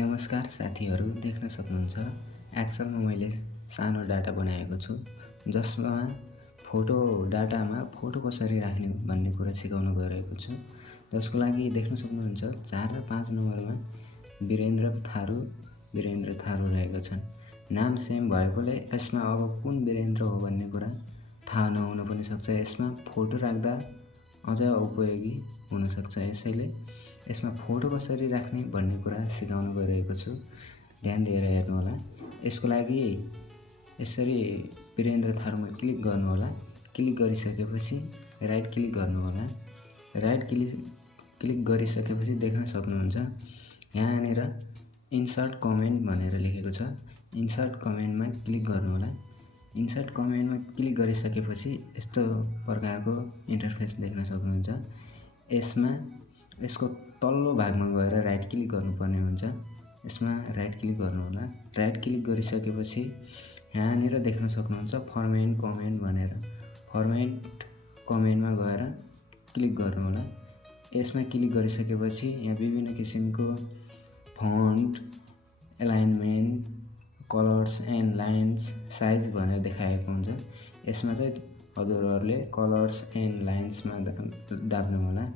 नमस्कार साथीहरू, देख्न सक्नुहुन्छ एक्सेलमा मैले सानो डाटा बनाएको छु जसमा डाटामा फोटो कसरी राख्ने भन्ने कुरा सिकाउन गइरहेको छु। जसको लागि देख्न सक्नुहुन्छ 4 र 5 नम्बरमा वीरेन्द्र थारू रहेका छन्। नाम सेम भएकोले यसमा अब कुन वीरेन्द्र हो भन्ने कुरा थाहा नहुन पनि सक्छ। यसमा फोटो राख्दा अझ उपयोगी हुन सक्छ। यसैले यसमा फोटो कसरी राख्ने भन्ने कुरा सिकाउन गइरहेको छु। ध्यान दिएर हेर्नुहोला। यसको लागि यसरी वीरेन्द्र थारूमा क्लिक गर्नुहोला। क्लिक गरिसकेपछि राइट क्लिक गर्नुहोला। राइट क्लिक गरिसकेपछि देख्न सक्नुहुन्छ यहाँनिर इन्सर्ट कमेन्ट भनेर लेखेको छ। इन्सर्ट कमेन्टमा क्लिक गर्नुहोला। इन्सर्ट कमेन्टमा क्लिक गरिसकेपछि यस्तो प्रकारको इन्टरफेस देख्न सक्नुहुन्छ। यसको तल्लो भागमा गएर राइट क्लिक गर्नुपर्ने हुन्छ। यसमा राइट क्लिक गर्नुहोला। राइट क्लिक गरिसकेपछि यहाँनिर देख्न सक्नुहुन्छ फर्मेट कमेन्ट भनेर। फर्मेट कमेन्टमा गएर क्लिक गर्नुहोला। यसमा क्लिक गरिसकेपछि यहाँ विभिन्न किसिमको font, alignment, colours and lines, size भनेर देखाएको हुन्छ। यसमा चाहिँ हजुरहरूले कलर्स एन्ड लाइन्समा दाब्नु होला।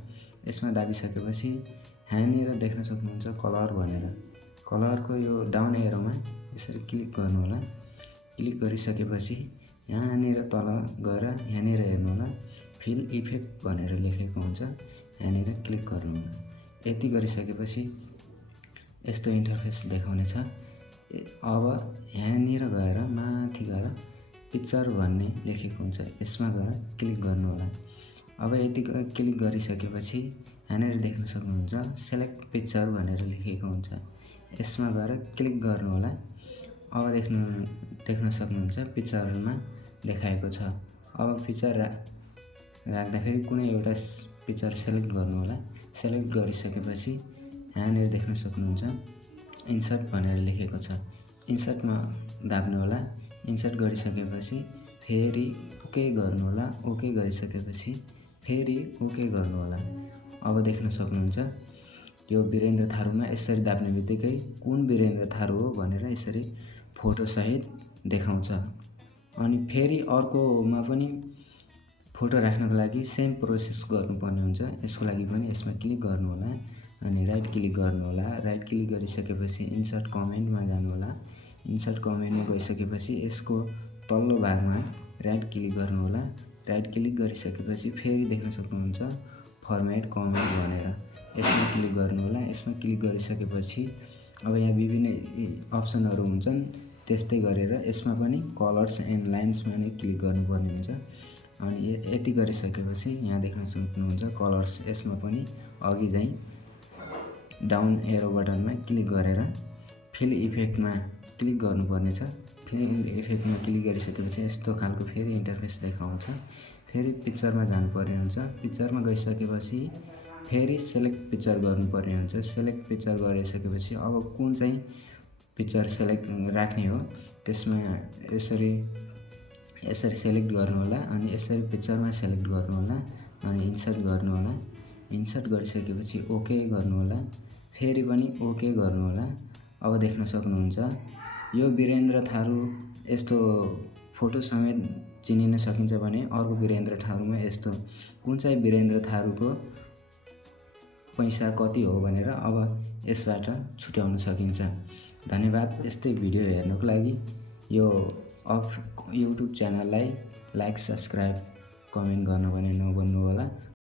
यसमा दाबिसकेपछि यहाँनिर देख्न सक्नुहुन्छ कलर भनेर। कलरको यो डाउन एरोमा यसरी क्लिक गर्नुहोला। क्लिक गरिसकेपछि यहाँनिर तल गएर यहाँनिर हेर्नुहोला फिल इफेक्ट भनेर लेखेको हुन्छ। यहाँनिर क्लिक गर्नुहोला। यति गरिसकेपछि यस्तो इन्टरफेस देखाउनेछ। अब यहाँनिर गएर माथि गएर पिक्चर भन्ने लेखेको हुन्छ। यसमा गएर क्लिक गर्नुहोला। अब यति क्लिक गरिसकेपछि यहाँनिर देख्न सक्नुहुन्छ सेलेक्ट पिक्चर भनेर लेखेको हुन्छ। यसमा गएर क्लिक गर्नुहोला। अब देख्न सक्नुहुन्छ पिक्चरमा देखाएको छ। अब पिक्चर राख्दाखेरि कुनै एउटा पिक्चर सेलेक्ट गर्नुहोला। सेलेक्ट गरिसकेपछि यहाँनिर देख्न सक्नुहुन्छ इन्सर्ट भनेर लेखेको छ। इन्सर्टमा दाब्नुहोला। इन्सर्ट गरिसकेपछि फेरि ओके गर्नुहोला। ओके गरिसकेपछि फेरि ओके गर्नुहोला। अब देख्न सक्नुहुन्छ यो वीरेन्द्र थारूमा यसरी दाब्ने बित्तिकै कुन वीरेन्द्र थारू हो भनेर यसरी फोटोसहित देखाउँछ। अनि फेरि अर्कोमा पनि फोटो राख्नको लागि सेम प्रोसेस गर्नुपर्ने हुन्छ। यसको लागि पनि यसमा क्लिक गर्नुहोला अनि राइट क्लिक गर्नुहोला। राइट क्लिक गरिसकेपछि इन्सर्ट कमेन्टमा जानुहोला। इन्सर्ट कमेन्टमा गइसकेपछि यसको तल्लो भागमा राइट क्लिक गर्नुहोला। राइट क्लिक गरिसकेपछि फेरि देख्न सक्नुहुन्छ फर्मेट कमेन्ट भनेर। यसमा क्लिक गर्नुहोला। यसमा क्लिक गरिसकेपछि अब यहाँ विभिन्न अप्सनहरू हुन्छन्। त्यस्तै गरेर यसमा पनि कलर्स एन्ड लाइन्समा नै क्लिक गर्नुपर्ने हुन्छ। अनि यति गरिसकेपछि यहाँ देख्न सक्नुहुन्छ कलर्स। यसमा पनि अघि चाहिँ डाउन एरो बटनमा क्लिक गरेर फिल इफेक्टमा क्लिक गर्नुपर्ने छ। फिल इफेक्टमा क्लिक गरिसकेपछि यस्तो खालको फेरि इन्टरफेस देखाउँछ। फेरि पिक्चरमा जानुपर्ने हुन्छ। पिक्चरमा गइसकेपछि फेरि सेलेक्ट पिक्चर गर्नुपर्ने हुन्छ। सेलेक्ट पिक्चर गरिसकेपछि अब कुन चाहिँ पिक्चर सेलेक्ट राख्ने हो त्यसमा यसरी सेलेक्ट गर्नुहोला। अनि यसरी पिक्चरमा सेलेक्ट गर्नुहोला अनि इन्सर्ट गर्नुहोला। इन्सर्ट गरिसकेपछि ओके गर्नुहोला। फेरि पनि ओके गर्नुहोला। अब देख्न सक्नुहुन्छ यो वीरेन्द्र थारू यस्तो फोटो समेत चिनिन सकिन्छ भने अर्को वीरेन्द्र थारूमा यस्तो कुन चाहिँ वीरेन्द्र थारूको पैसा कति हो भनेर अब यसबाट छुट्याउन सकिन्छ। धन्यवाद। यस्तै भिडियो हेर्नको लागि यो युट्युब च्यानललाई लाइक, सब्सक्राइब, कमेन्ट गर्न पनि नभुल्नु होला।